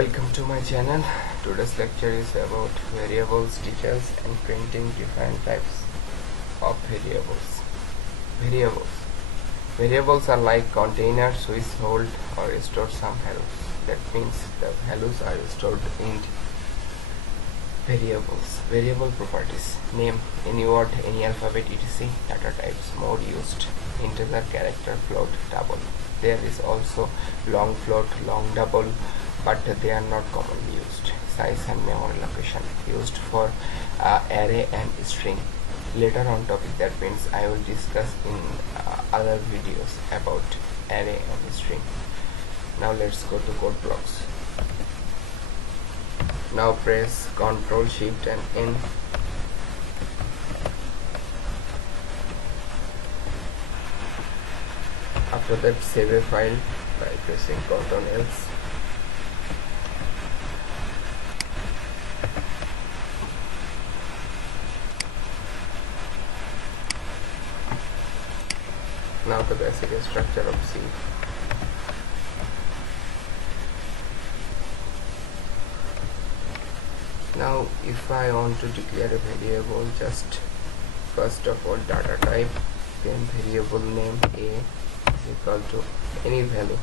Welcome to my channel. Today's lecture is about variables, details and printing different types of variables. Variables are like containers which hold or store some values. That means the values are stored in variables. Variable properties: name, any word, any alphabet, etc. Data types: mode used, integer, character, float, double. There is also long float, long double, but they are not commonly used. Size and memory location used for array and string. Later on topic, that means I will discuss in other videos about array and string. Now let's go to code blocks. Now press Ctrl Shift and N. After that, save a file by pressing Ctrl Else. Now the basic structure of C. Now if I want to declare a variable, just first of all data type, then variable name A is equal to any value.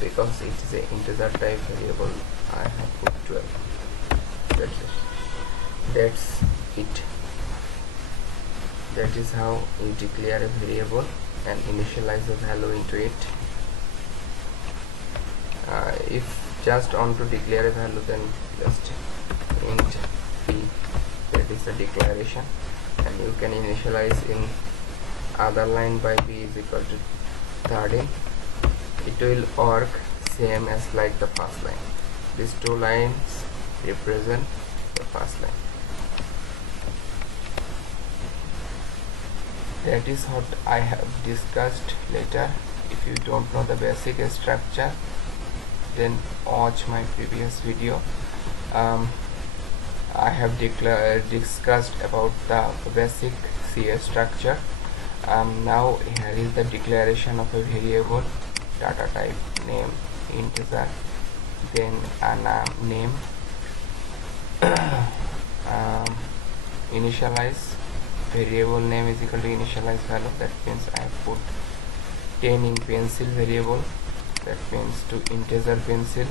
Because it is an integer type variable, I have put 12. That's it. That is how you declare a variable and initialize the value into it. If just want to declare a value, then just int p, that is the declaration, and you can initialize in other line by p is equal to 13. It will work same as like the first line. These two lines represent the first line. That is what I have discussed later. If you don't know the basic structure, then watch my previous video. I have discussed about the basic C structure. Now here is the declaration of a variable. Data type, name, integer, then name, initialize. Variable name is equal to initialize value. That means I have put 10 in pencil variable. That means to integer pencil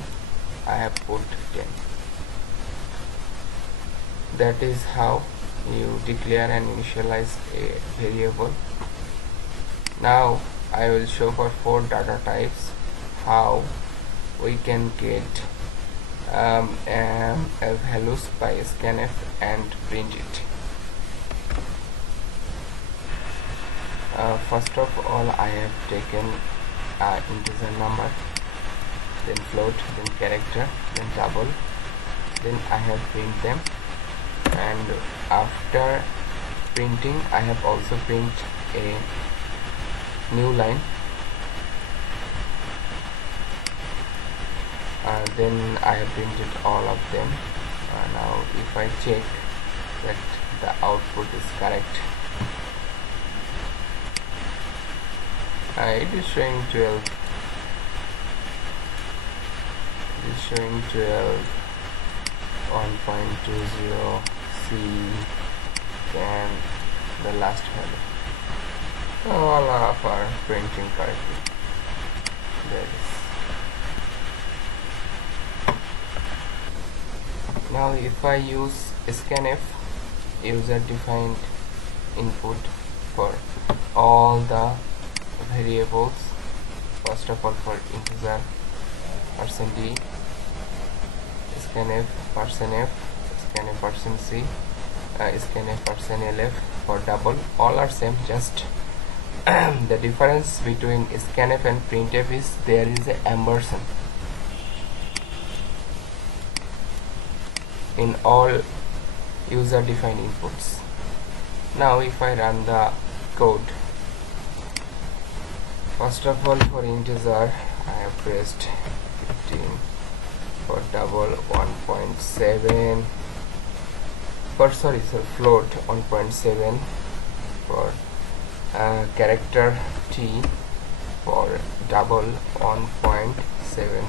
I have put 10. That is how you declare and initialize a variable. Now I will show for 4 data types how we can get values by scanf and print it. First of all, I have taken integer number, then float, then character, then double, then I have print them, and after printing I have also print a new line. Then I have printed all of them. Now if I check that the output is correct, it is showing 12. It is showing 12, 1.20 C, and the last value. All of are printing correctly. There is. Now if I use scanf, user defined input for all the variables. First of all, for integer, %d, scanf %f, scanf %c, scanf %lf. For double, all are same, just the difference between scanf and printf is there is a ampersand in all user defined inputs. Now if I run the code, first of all for integer I have pressed 15, for double 1.7, for float 1.7, for character T, for double 1.7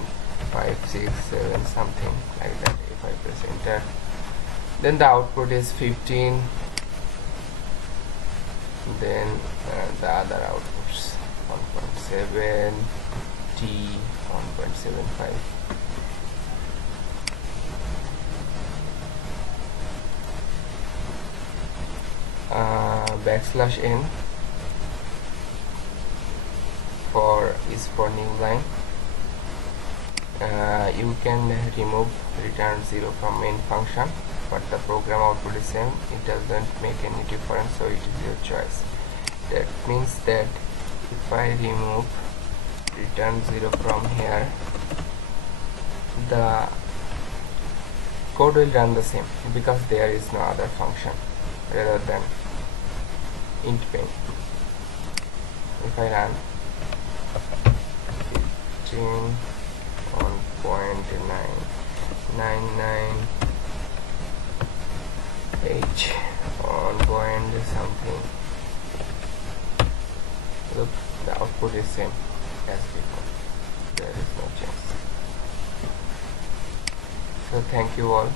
5 6 7 something like that. If I press enter, then the output is 15. Then the other outputs 1.7 T, 1.75. Backslash n is for new line. You can remove return 0 from main function, but the program output is same. It doesn't make any difference, so it is your choice. That means that if I remove return 0 from here, the code will run the same because there is no other function rather than int main. If I run 1.999H on point something, look, the output is same as before. There is no change. So thank you all.